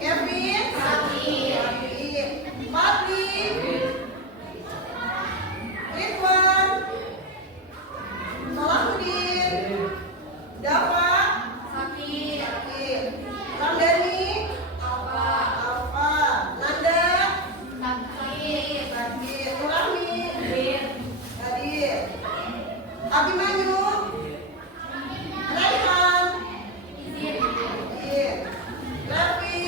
Kevin, Fadli, Ridwan, Salahuddin, Dava, Ramdhani, Alfa, Nanda, Nurami, Hadir, Abimanyu, Raihan, Raffi,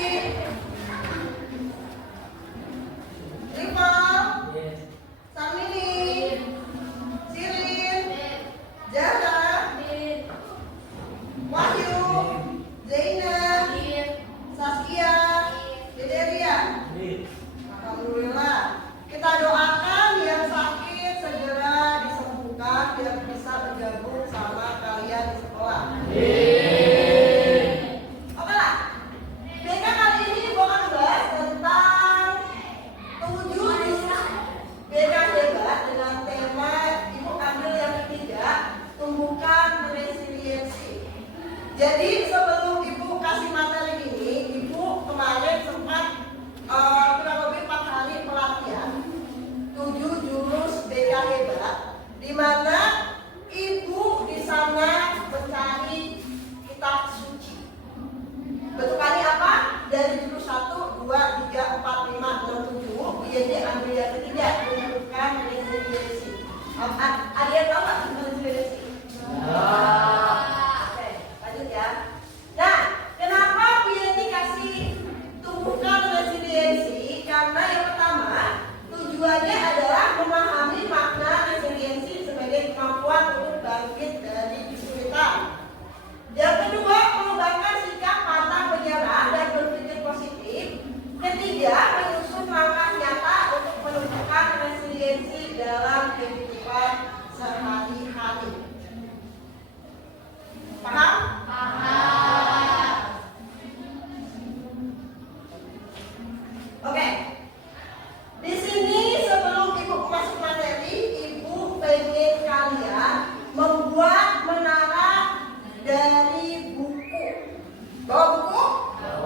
Rival, Samini, Sirin, Jara, Wahyu, Zainab, Saskia, Dederia. Alhamdulillah. Kita doakan yang sakit segera disembuhkan biar bisa bergabung sama kalian di sekolah. Oke lah. BK kali ini Ibu akan bahas tentang 7 isu BK hebat dengan tema Ibu ambil yang ketiga, tumbuhkan resiliensi. Jadi sebelum Ibu kasih materi ini, Ibu kemarin sempat kurang lebih 4 hari pelatihan 7 jurus BK hebat, di mana Ibu di sana mencari kitab suci. Bentukannya apa? Dari jurus 1, 2, 3, 4, 5, 6, 7. Ini ambil yang ketiga, tumbuhkan resiliensi. Ada yang tahu nggak resiliensi? Oke, lanjut ya. Nah, kenapa Bianti kasih tumbuhkan resiliensi? Karena yang pertama, tujuannya adalah memahami makna resiliensi sebagai kemampuan untuk bangkit dari kesulitan. Yang kedua, mengembangkan sikap pantang menyerah dan berpikir positif. Ketiga, menyusun langkah nyata untuk menumbuhkan resiliensi dalam kehidupan sehari-hari. Paham? Oke. Di sini sebelum Ibu masuk materi, Ibu pengen kalian membuat menara dari buku. Bawa buku?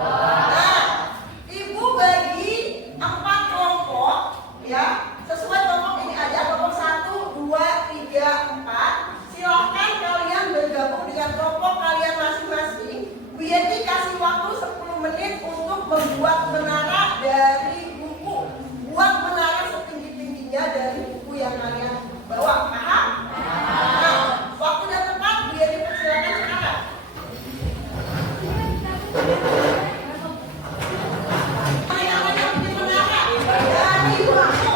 Nah, Ibu bagi 4 kelompok ya. Sesuai kelompok ini aja, kelompok 1, 2, 3, 4. Silahkan kalian bergabung dengan kelompok kalian masing-masing. Bianti kasih waktu 10 menit untuk membuat menara dari buku. Buat menara setinggi-tingginya dari buku yang kalian bawa. Paham? Nah, waktu dan tempat Bianti persilakan sekarang. Namanya bikin menara dari buku.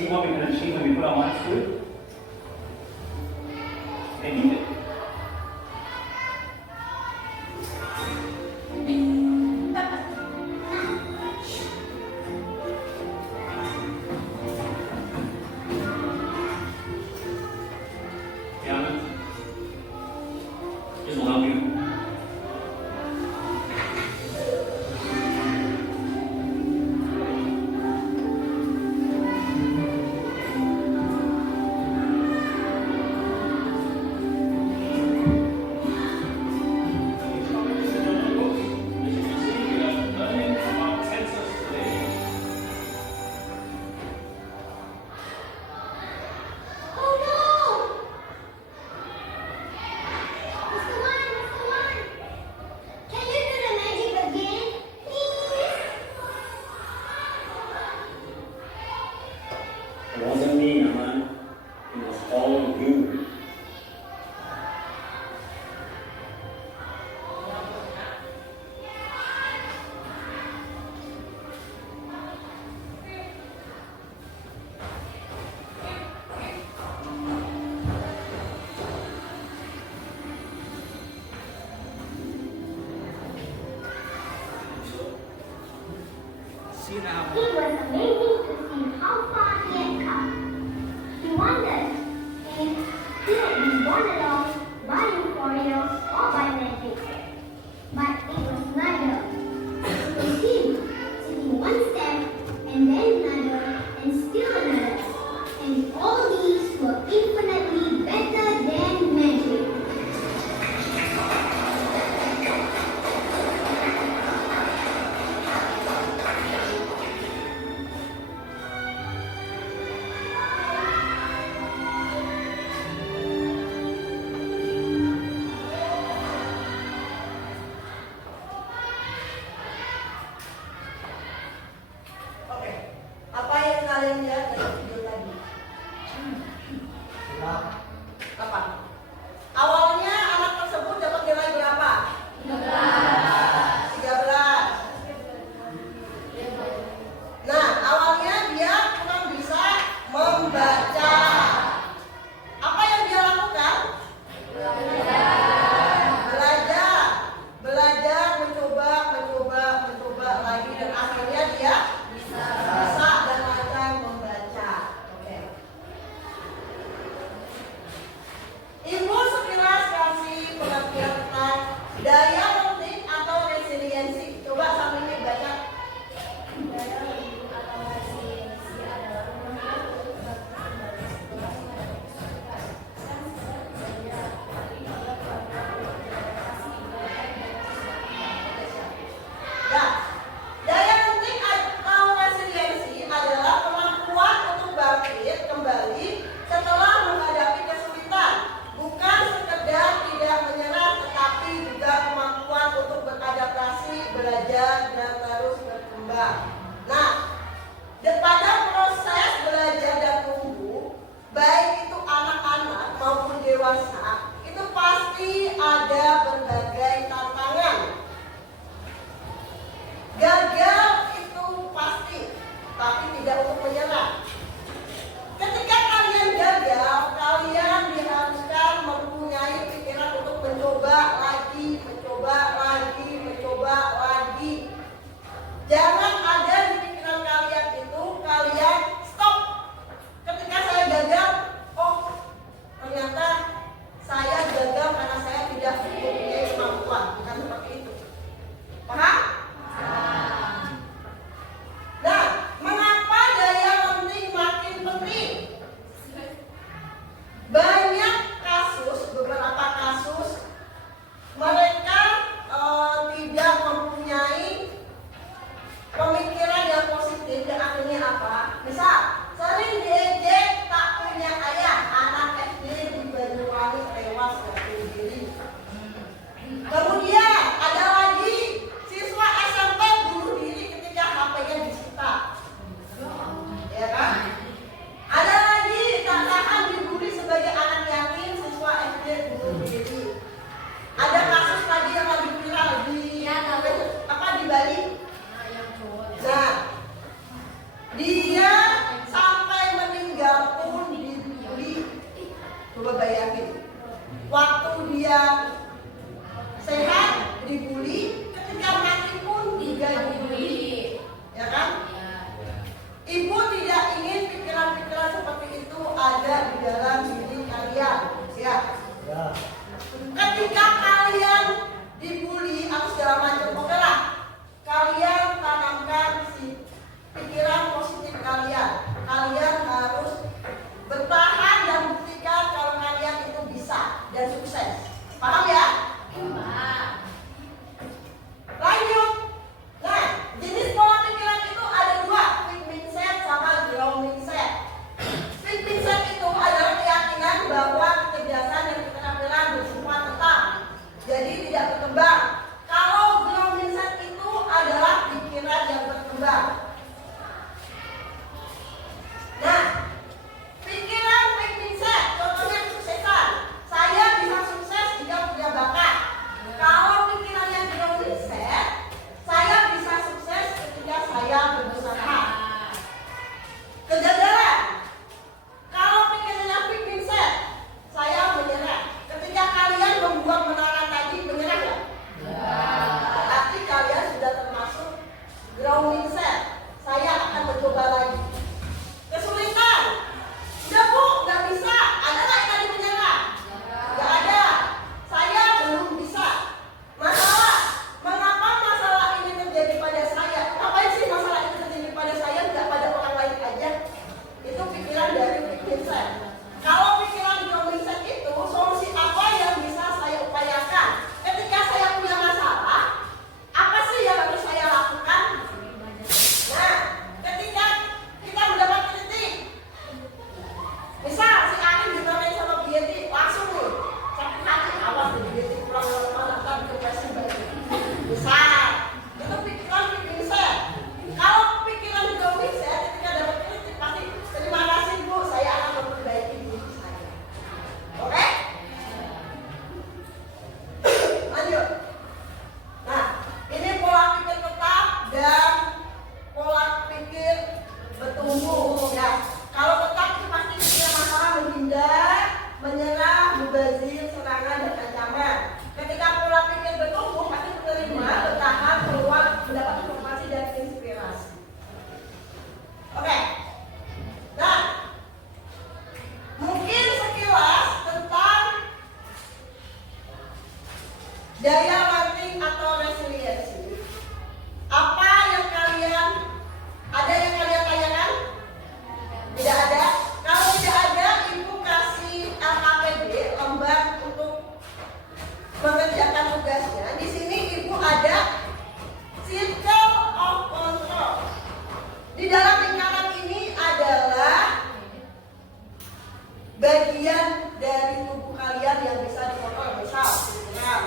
See what we can achieve when we put our minds to it? Maybe it. Yeah, this will help you. It wasn't me, Aman. It was all you. It was amazing to see how far he had come. He wondered if he had been born along by euphoria or by magic. But it was neither. It was him, taking one step, and then another, and still another. And all these were infinitely better than magic. Oke, apa yang kalian lihat dari video tadi? Apa? Awalnya anak tersebut dapat nilai berapa? 13. Nah, awalnya dia kurang bisa membaca. Apa yang dia lakukan? Belajar, mencoba lagi, dan akhirnya dia bisa dan lancar membaca. Oke. Ibu sekilas kasih pengertian tentang daya lenting atau resiliensi. Coba sambil dibaca. Daya lenting atau resiliensi adalah daya lenting atau resiliensi adalah kemampuan untuk bangkit kembali setelah menghadapi kesulitan. Bukan sekedar tidak menyerah, tetapi juga kemampuan untuk beradaptasi, belajar, dan terus berkembang. Nah, pada proses belajar dan tumbuh, baik itu anak-anak maupun dewasa, itu pasti ada berbagai tantangan. Gagal itu pasti, tapi tidak untuk menyerah. Ketika kalian gagal, kalian diharuskan mempunyai pikiran untuk mencoba lagi. Jangan ada di pikiran kalian itu, kalian stop. Ketika saya gagal, oh ternyata saya gagal karena saya tidak mempunyai kemampuan. Bukan seperti itu. Paham? Nah, mengapa daya lenting makin penting? Banyak kasus, beberapa kasus, mereka tidak mempunyai pemikiran yang positif, dan akhirnya apa? Misal, sering diejek tak punya ayah, anak SD di Banyuwangi tewas bunuh diri. dia sehat dibully, ketika mati pun juga dibully, ya kan? Ibu tidak ingin pikiran-pikiran seperti itu ada di dalam diri kalian, ya. Ketika kalian dibully atau segala macam, oke lah, kalian tanamkan si pikiran positif kalian. Kalian harus bertahan dan buktikan kalau kalian itu bisa dan sukses. Paham ya? Lanjut. Nah, jenis pola pikiran itu ada dua, fixed mindset sama growth mindset. Fixed mindset itu adalah keyakinan bahwa kecerdasan dan keterampilan bersifat tetap, jadi tidak berkembang. Kalau growth mindset itu adalah pikiran yang berkembang. Nah, pikiran fixed mindset, contohnya kesuksesan. Saya bisa sukses jika punya bakat. Kalau pikiran yang growth mindset, saya bisa sukses ketika saya berusaha. Kegagalan. Kalau pikirannya fixed mindset, saya menyerah. Ketika kalian membuat menara tadi, menyerah ya? Berarti kalian sudah termasuk growth mindset. Saya akan mencoba lagi. Kesulitan. Udah bu, nggak bisa. Ada nggak yang tadi menyerah? Nggak ada. Saya belum bisa. Masalah. Mengapa masalah ini terjadi pada saya? Ngapain sih masalah ini terjadi pada saya, nggak pada orang lain aja? Itu pikiran dari fixed mindset. Kalau pikiran growth mindset itu, solusi apa yang bisa saya upayakan? Ketika saya punya masalah, apa sih yang harus saya lakukan? Nah, ketika kita mendapat kritik, misal si Arin dimarahin sama Bu Yeti, langsung nih sakit hati, awas nih Bu Yeti pulang mana kan depresi balik. Misal, itu pikiran fixed mindset. Kalau pikiran growth mindset, ketika dapat kritik pasti terima kasih Bu, saya akan memperbaiki diri saya. Oke? Lanjut. Nah, ini pola pikir tetap dan pola pikir bertumbuh. Ya, kalau tetap itu pasti punya masalah, menghindar, menyerah, mubazir, serangan dan ancaman. Ketika pola pikir bertumbuh pasti menerima, bertahan, keluar, mendapat informasi dan inspirasi. Oke. Nah, mungkin sekilas tentang daya latih atau resiliensi. Apa yang kalian tanyakan? Tidak ada. Kalau tidak ada, ibu kasih LKPD, lembar untuk mengerjakan tugasnya. Di sini ibu ada circle of control. Di dalam lingkaran ini adalah bagian dari tubuh kalian yang bisa dikontrol. Misal, pikiran.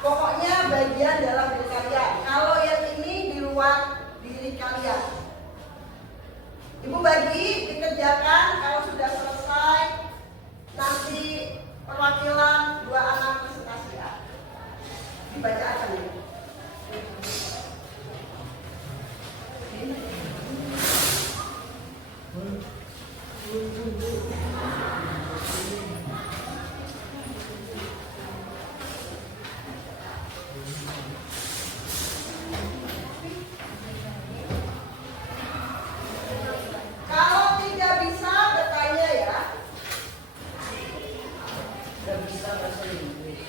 Pokoknya bagian dalam diri kalian. Kalau yang ini di luar diri kalian. Ibu bagi dikerjakan, kalau sudah selesai nanti perwakilan 2 anak presentasi ya. Dibaca aja nih. Kalau tidak bisa bertanya ya. Tidak bisa bahasa Inggris.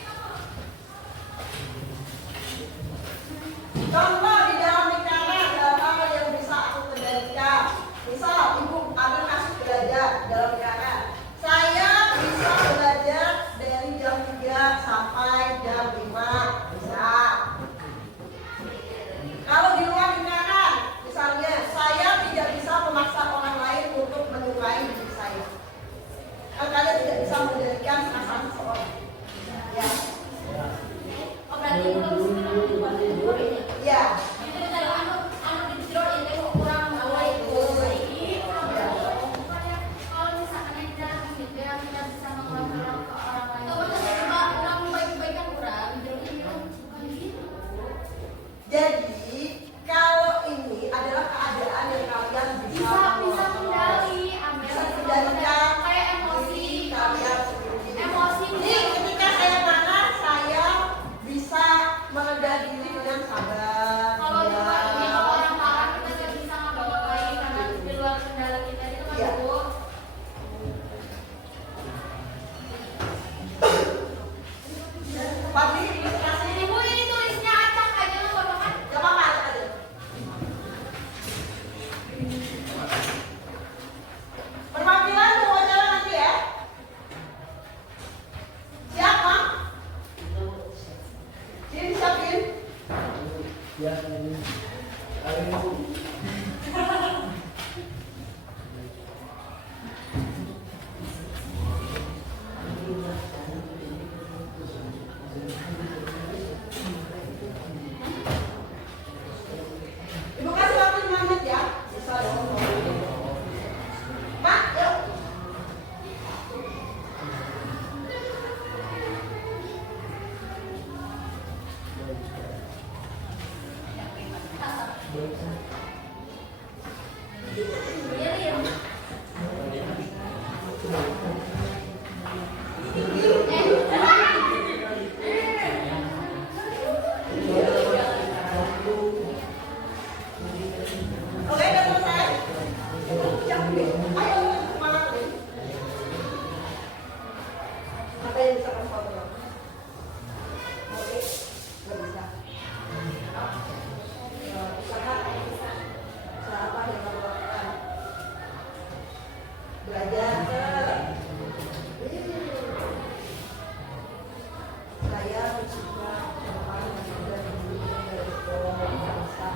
Contoh di dalam lingkaran hal yang bisa aku kendalikan. Misal ibu ada kasus belajar dalam lingkaran. Saya bisa belajar dari jam 3 sampai jam 5. Bisa. Kalau di luar lingkaran, misalnya saya tidak bisa memaksa orang lain untuk menyukai diri saya. Kan kalian tidak bisa mengendalikan perasaan seseorang. saya musiknya depan dan dari bangsa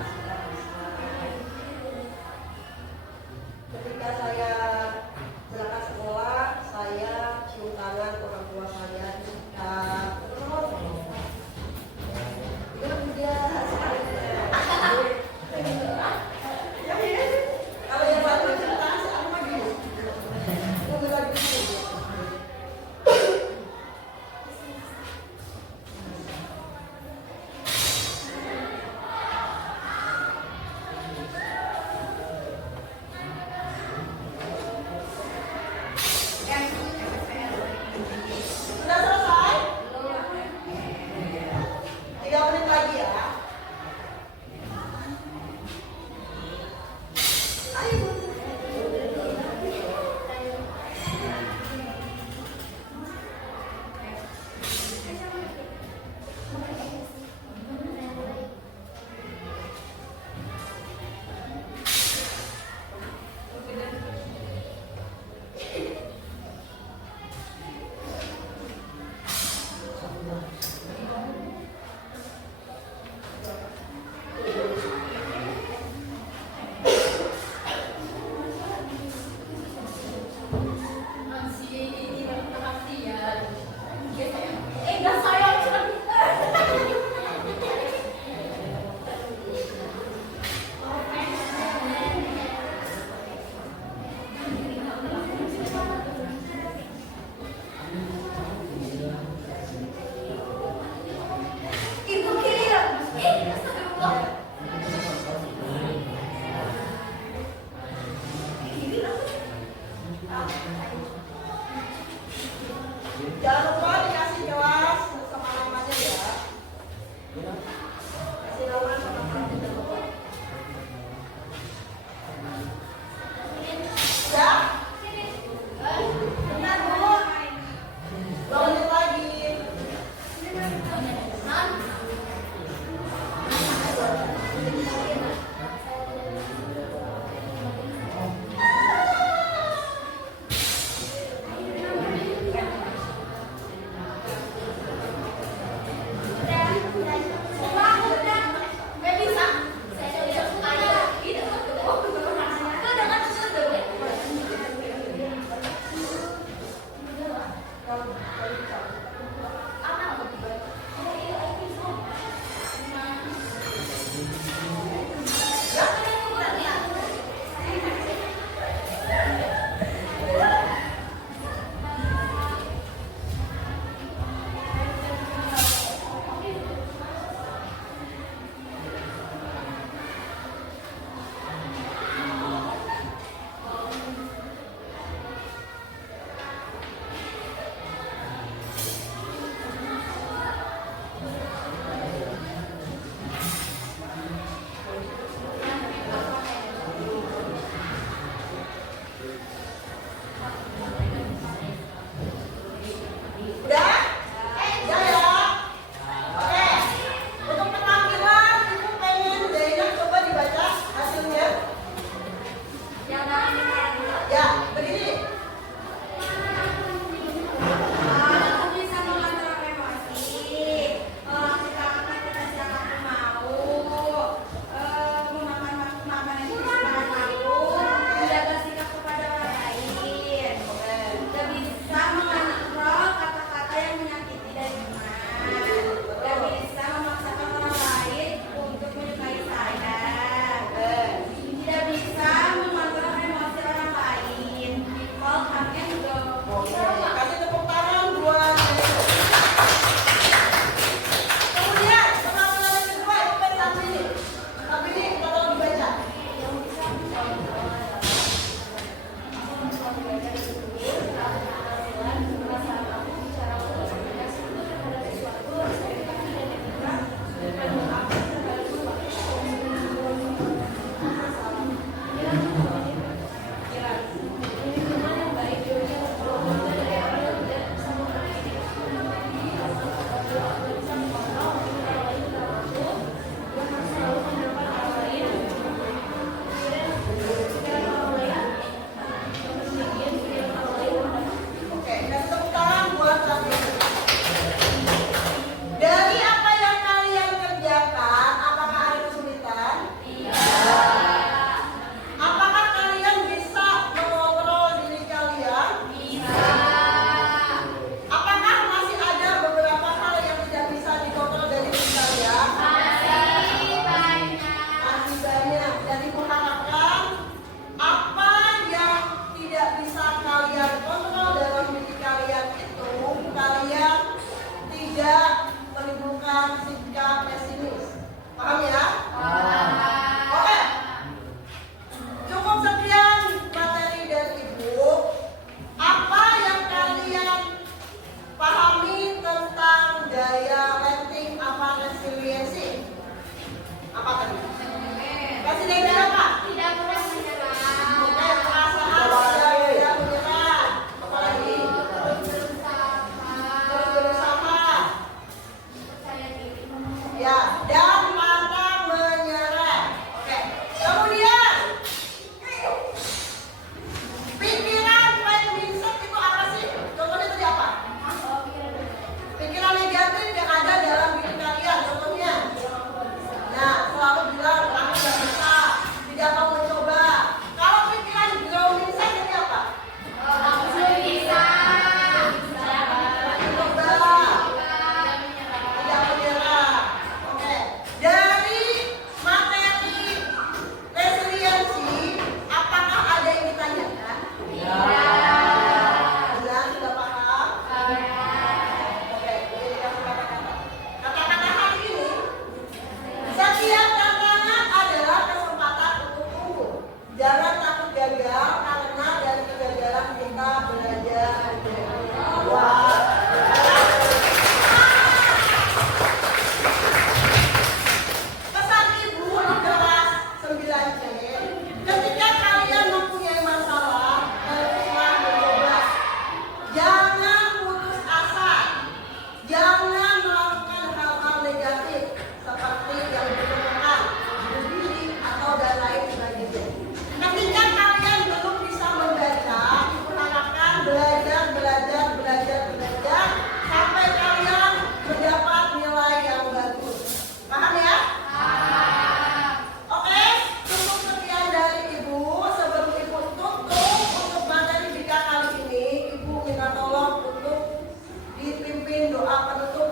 ketika saya berangkat sekolah, saya cium tangan orang tua saya terus dia kalau yang baru cerita aku mah gitu tunggu lagi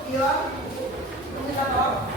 Dion, ventilator.